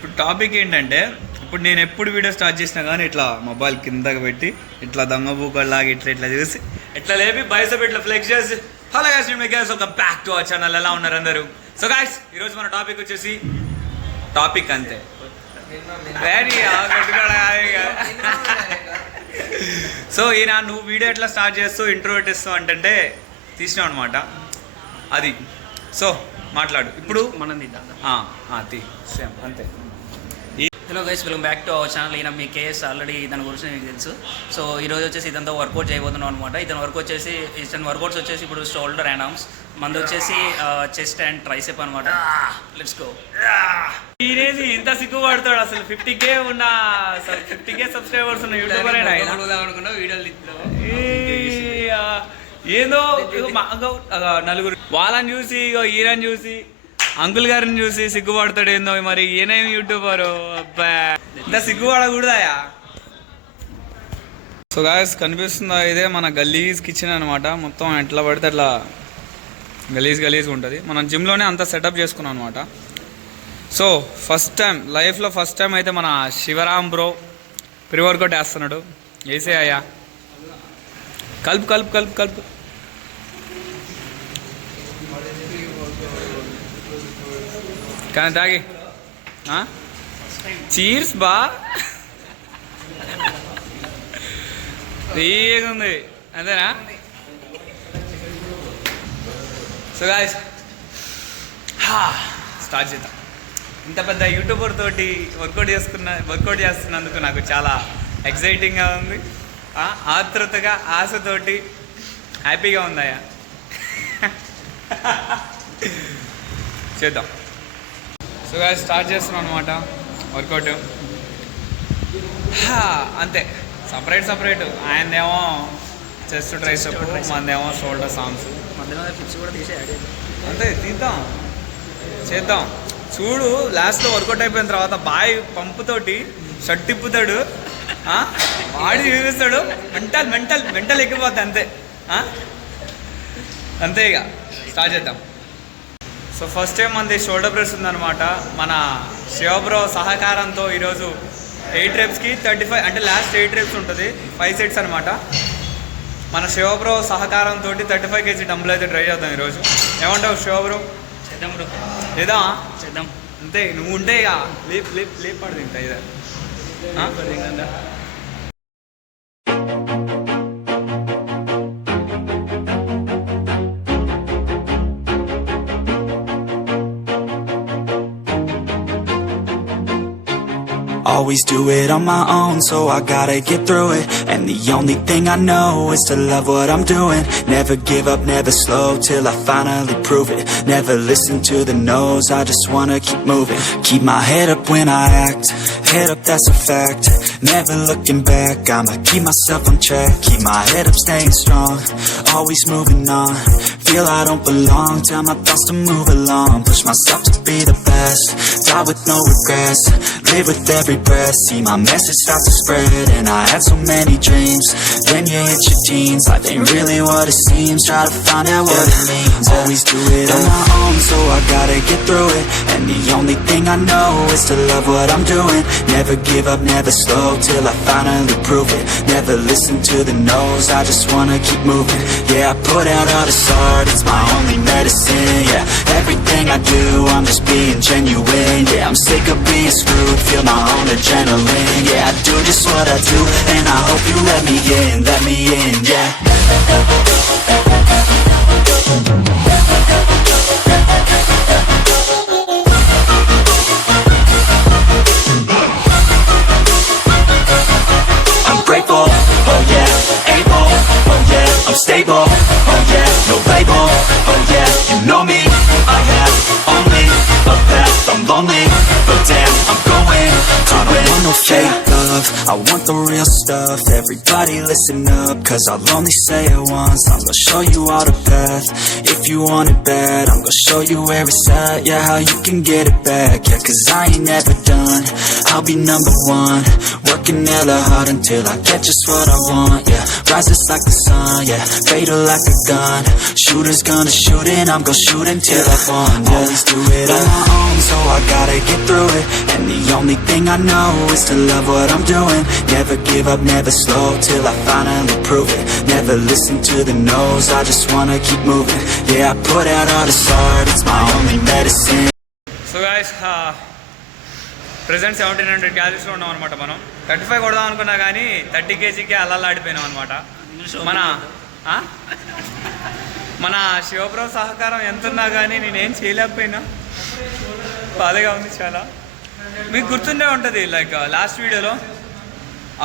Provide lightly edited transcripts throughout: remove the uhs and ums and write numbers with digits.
ఇప్పుడు టాపిక్ ఏంటంటే, ఇప్పుడు నేను ఎప్పుడు వీడియో స్టార్ట్ చేసినా కానీ ఇట్లా మొబైల్ కిందకి పెట్టి ఇట్లా దొంగ బూకల్లాగా ఇట్లా చూసి ఇట్లా లేపి బైసెప్ ఇట్లా ఫ్లెక్స్ చేసి హలో గైస్ నేను గైస్ ఒక బ్యాక్ టు అవర్ ఛానల్. ఎలా ఉన్నారు అందరూ? సో గైస్ ఈరోజు మన టాపిక్ వచ్చేసి టాపిక్ అంతే సో ఈయన నువ్వు వీడియో ఎట్లా స్టార్ట్ చేస్తూ ఇంట్రో పెట్టేస్తావు అంటే తీసినావు అనమాట అది. సో మాట్లాడు ఇప్పుడు. మనం సేమ్ అంతే. Hello guys, welcome back to our channel. ఈయన మీ కేఎస్ ఆల్రెడీ దాని గురించి మీకు తెలుసు. సో ఈరోజు వచ్చేసి ఇదంతా వర్కౌట్ చేయబోతున్నాం అనమాట. ఇతను వర్క్ వచ్చేసి ఇతని వర్కౌట్స్ వచ్చేసి ఇప్పుడు షోల్డర్ అండ్ ఆర్మ్స్, మంది వచ్చేసి చెస్ట్ అండ్ ట్రైసెప్ అనమాట. Let's go. ఈయనేది ఇంత సిగ్గుపడతాడు అసలు. 50K ఉన్న 50K సబ్స్క్రైబర్స్ ఉన్న యూట్యూబర్ అనుకున్నా వీడియోలు ఏదో నలుగురు వాళ్ళని చూసి ఈయనని చూసి అంకుల్ గారిని చూసి సిగ్గుపడతాడు ఏందో. మరి ఈయనేం యూట్యూబర్ అబ్బా, ఇంత సిగ్గుపడకూడదాయా? సో గాయస్ కనిపిస్తుందా, ఇదే మన గలీజ్ కిచెన్ అనమాట. మొత్తం ఎట్లా పడితే అట్లా గలీజ్గా ఉంటుంది. మనం జిమ్లోనే అంతా సెటప్ చేసుకున్నాం అనమాట. సో ఫస్ట్ టైం లైఫ్లో అయితే మన శివరామ్ బ్రో ప్రీ వర్కౌట్ వేస్తున్నాడు. వేసే అయ్యా, కలుపు కలుపు కలుపు కలుపు. కానీ తాగి చీర్స్ బా ఉంది అంతేనా? సో గాయ్స్ స్టార్ట్ చేద్దాం. ఇంత పెద్ద యూట్యూబర్ తోటి వర్కౌట్ చేస్తున్నందుకు నాకు చాలా ఎక్సైటింగ్గా ఉంది, ఆతృతగా ఆశతోటి హ్యాపీగా ఉందయ్యా. చేద్దాం. సో గాయ్స్ స్టార్ట్ చేస్తున్నాం అనమాట వర్కౌట్. అంతే, సపరేట్. ఆయనదేమో చెస్ట్ ట్రైసెప్, మనదేమో షోల్డర్ సాంగ్స్. అంతే, చేద్దాం. చూడు లాస్ట్లో వర్కౌట్ అయిపోయిన తర్వాత బాయ్ పంపుతోటి షర్ట్ తిప్పుతాడు, వాడి చూపిస్తాడు. మెంటల్ ఎక్కిపోద్ది. అంతే ఇక స్టార్ట్ చేద్దాం. సో ఫస్ట్ టైం మనది షోల్డర్ ప్రెస్ ఉందన్నమాట. మన శివబ్రో సహకారంతో ఈరోజు 8 reps-కి 35, అంటే లాస్ట్ 8 reps ఉంటుంది, 5 sets అనమాట. మన శివబ్రో సహకారంతో 35 kg డంబుల్ అయితే ట్రై చేద్దాం ఈరోజు. ఏమంటావు శివబ్రో? చేద్దాం బ్రో. చేద్దాం అంతే. నువ్వు ఉంటే ఇక లేప్ పడదు ఇంకా ఇదే. Always do it on my own, so I gotta get through it. And the only thing I know is to love what I'm doing. Never give up, never slow, till I finally prove it. Never listen to the no's, I just wanna keep moving. Keep my head up when I act, head up that's a fact. Never looking back, I'ma keep myself on track. Keep my head up, staying strong, always moving on. Feel I don't belong, tell my thoughts to move along. Push myself to be the best, die with no regrets. Live with every breath, see my message start to spread. And I had so many dreams, then you hit your teens. Life ain't really what it seems, try to find out what it means. Always do it on my own, so I gotta get through it. And the only thing I know is to love what I'm doing. Never give up, never slow, till I finally prove it. Never listen to the no's, I just wanna keep moving. Yeah, I put out all this art, it's my only medicine. Yeah, everything I do, I'm just being genuine. Yeah, I'm sick of being screwed, feel my own adrenaline. Yeah, I do just what I do, and I hope you let me in, yeah. I'm grateful, oh yeah, able, oh yeah, I'm stable, oh yeah, no label, oh yeah, you know me, I have only a path, I'm lonely, but damn, I'm going to win. I don't want no fake love, I want the real stuff. Everybody listen up, cause I'll only say it once. I'm gonna show you all the path, if you want it bad. I'm gonna show you where it's at, yeah, how you can get it back. Yeah, cause I ain't never done, I'll be number one. Working hella hard until I get just what I want, yeah. Rises like the sun, yeah. Fatal like a gun. Shooters gonna shoot and I'm gonna shoot until I won, yeah. Always do it on my own, so I gotta get through it. And the only thing I know is to love what I'm doing. Never give up, never slow, till I finally prove it. Never listen to the no's, I just wanna keep moving. Yeah, I put out all this art, it's my only medicine. So guys present 1700 క్యాలరీస్లో ఉన్నాం అనమాట. మనం 35 కొడదాం అనుకున్నా కానీ 30 kgకే అల్లాడిపోయినాం అనమాట. మన శివప్రభు సహకారం ఎంతున్నా కానీ నేనేం చేయలేకపోయినా బాధగా ఉంది చాలా. మీకు గుర్తుండే ఉంటుంది, లైక్ లాస్ట్ వీడియోలో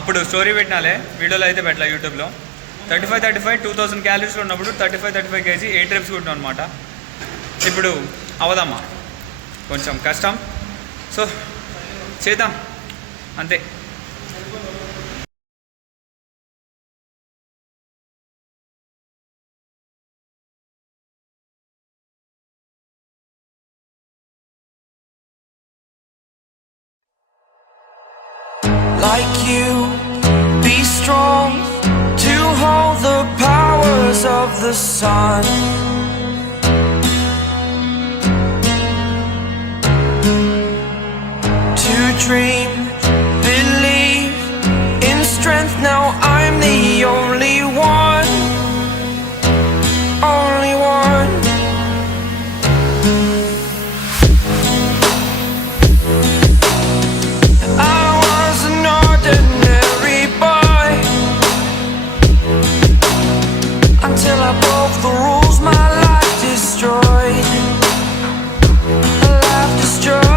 అప్పుడు స్టోరీ పెట్టినాలే, వీడియోలో అయితే పెట్టలే యూట్యూబ్లో. 35 2000 క్యాలరీస్లో ఉన్నప్పుడు 35 kg 8 reps కొట్టాం అనమాట. ఇప్పుడు అవదమ్మా కొంచెం కష్టం, సో చేద్దాం అంతే. Like you, be strong to hold the powers of the sun. To dream, believe in strength. Now I'm the only one, only one. I was an ordinary boy until I broke the rules. My life destroyed, life destroyed.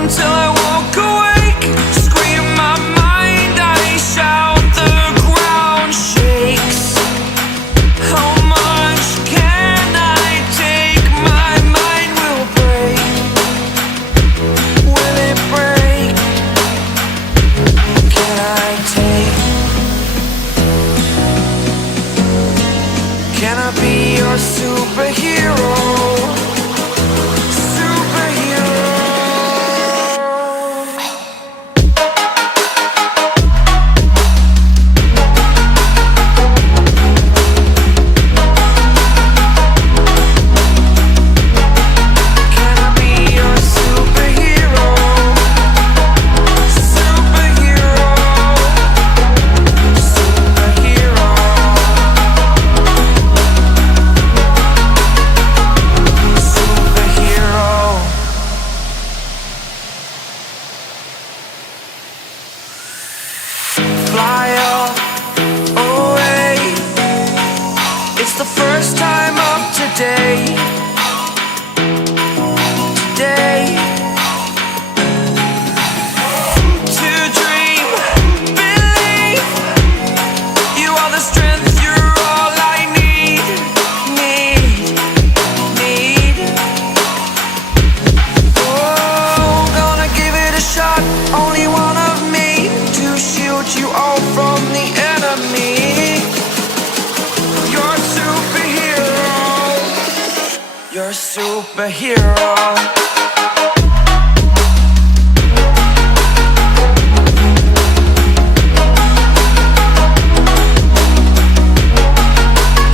Until I woke awake, scream my mind, I shout, the ground shakes. How much can I take? My mind will break. Will it break? Can I take? Can I be your superhero? Superhero. Can I be your superhero? Superhero. Superhero. Superhero. Fly up away. It's the first time of today. Today. To dream, believe. You are the strength, you're all I need. Need. Oh, gonna give it a shot. Only one of me to shield you all from the enemy. You're a superhero. You're a superhero.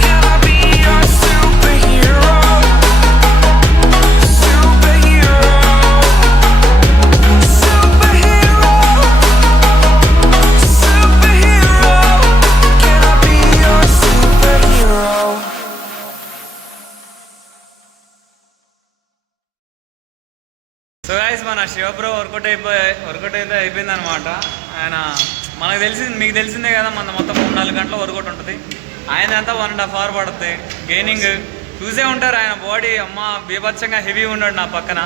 Can I be your superhero? Superhero. Superhero. Superhero. Can I be your superhero? So guys మన శివప్రో వర్కౌట్ అయితే అయిపోయింది అనమాట. ఆయన మనకు తెలిసింది, మీకు తెలిసిందే కదా, మన మొత్తం 3-4 గంటల వర్కౌట్ ఉంటుంది. ఆయన అంతా 1.5 hour పడుతుంది. గెయినింగ్ చూసే ఉంటారు, ఆయన బాడీ అమ్మ బీభత్సంగా హెవీ ఉన్నాడు నా పక్కన.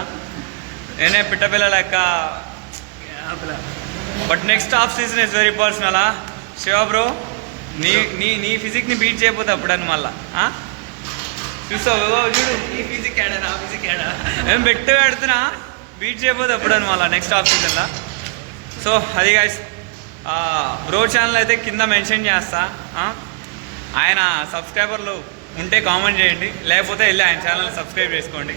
నేనే పిట్టపిల్ల లెక్క. But next off season is very personal. Shiva bro నీ నీ నీ ఫిజిక్ని బీట్ చేయకపోతే అప్పుడని మళ్ళా చూస్తావు చూడు, ఈ ఫిజిక్ ఏడా నా ఫిజిక్ ఏడా ఏం పెట్టి పెడుతున్నా, బీట్ చేయకపోతే అప్పుడని మళ్ళీ నెక్స్ట్ ఆఫ్ సీజన్లో. సో అది గైస్, బ్రో ఛానల్ అయితే కింద మెన్షన్ చేస్తా. ఆయన సబ్స్క్రైబర్లు ఉంటే కామెంట్ చేయండి, లేకపోతే వెళ్ళి ఆయన ఛానల్ సబ్స్క్రైబ్ చేసుకోండి.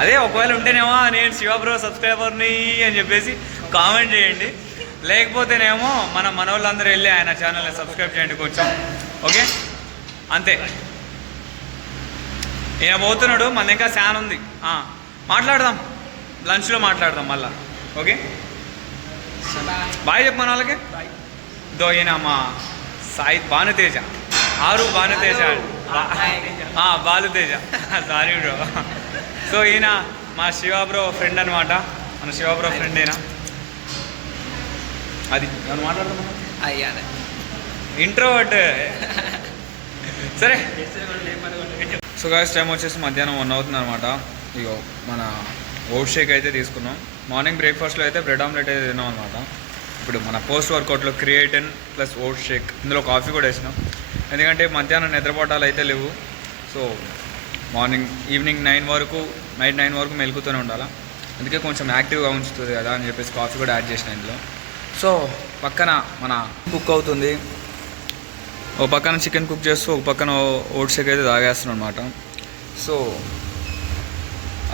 అదే ఒకవేళ ఉంటేనేమో నేను శివ బ్రో సబ్స్క్రైబర్ని అని చెప్పేసి కామెంట్ చేయండి, లేకపోతేనేమో మన వాళ్ళందరూ వెళ్ళి ఆయన ఛానల్ని సబ్స్క్రైబ్ చేయండి కొంచెం. ఓకే, అంతే. ఈయన పోతున్నాడు, మన ఇంకా శాన్ ఉంది, మాట్లాడదాం లంచ్లో మాట్లాడదాం మళ్ళా. ఓకే, బాయ్ చెప్పు మన వాళ్ళకి. దో ఈయన మా Sai Bhanuteja, Bhanuteja, Baluteja, sorry bro. So ఈయన మా శివ బ్రో ఫ్రెండ్ అనమాట, మన శివ బ్రో ఫ్రెండ్ అయినా. అది మనం మాట్లాడదాం ఇంట్రోవర్ట్. సరే, సో గాయ్స్ టైం వచ్చేసి మధ్యాహ్నం 1 అవుతుంది అనమాట. ఇగో మన ఓట్ షేక్ అయితే తీసుకున్నాం. మార్నింగ్ బ్రేక్ఫాస్ట్లో అయితే బ్రెడ్ ఆమ్లెట్ అయితే తిన్నాం అనమాట. ఇప్పుడు మన పోస్ట్ వర్కౌట్లో క్రియేటిన్ ప్లస్ ఓట్ షేక్, ఇందులో కాఫీ కూడా వేసినాం. ఎందుకంటే మధ్యాహ్నం నిద్రపోటాలు అయితే లేవు. సో ఈవినింగ్ 9 వరకు, నైట్ 9 వరకు మెలుకుతూనే ఉండాలి. అందుకే కొంచెం యాక్టివ్గా ఉంచుతుంది కదా అని చెప్పేసి కాఫీ కూడా యాడ్ చేసిన ఇందులో. సో పక్కన మన కుక్ అవుతుంది, ఒక పక్కన చికెన్ కుక్ చేస్తూ ఒక పక్కన ఓట్ షేక్ అయితే తాగేస్తున్నాం అనమాట. సో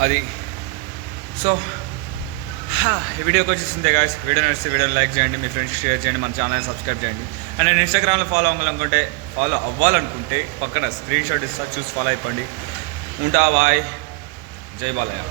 అది. సో ఈ వీడియోకి వచ్చేసిందే గాయ్స్. వీడియో నచ్చితే వీడియోని లైక్ చేయండి, మీ ఫ్రెండ్స్కి షేర్ చేయండి, మన ఛానల్ని సబ్స్క్రైబ్ చేయండి. అండ్ నేను ఇన్స్టాగ్రామ్లో ఫాలో అవ్వాలనుకుంటే పక్కన స్క్రీన్ షాట్ ఇస్తా, చూసి ఫాలో అయిపోండి. ఉంటా, బాయ్, జై బాలయ్య.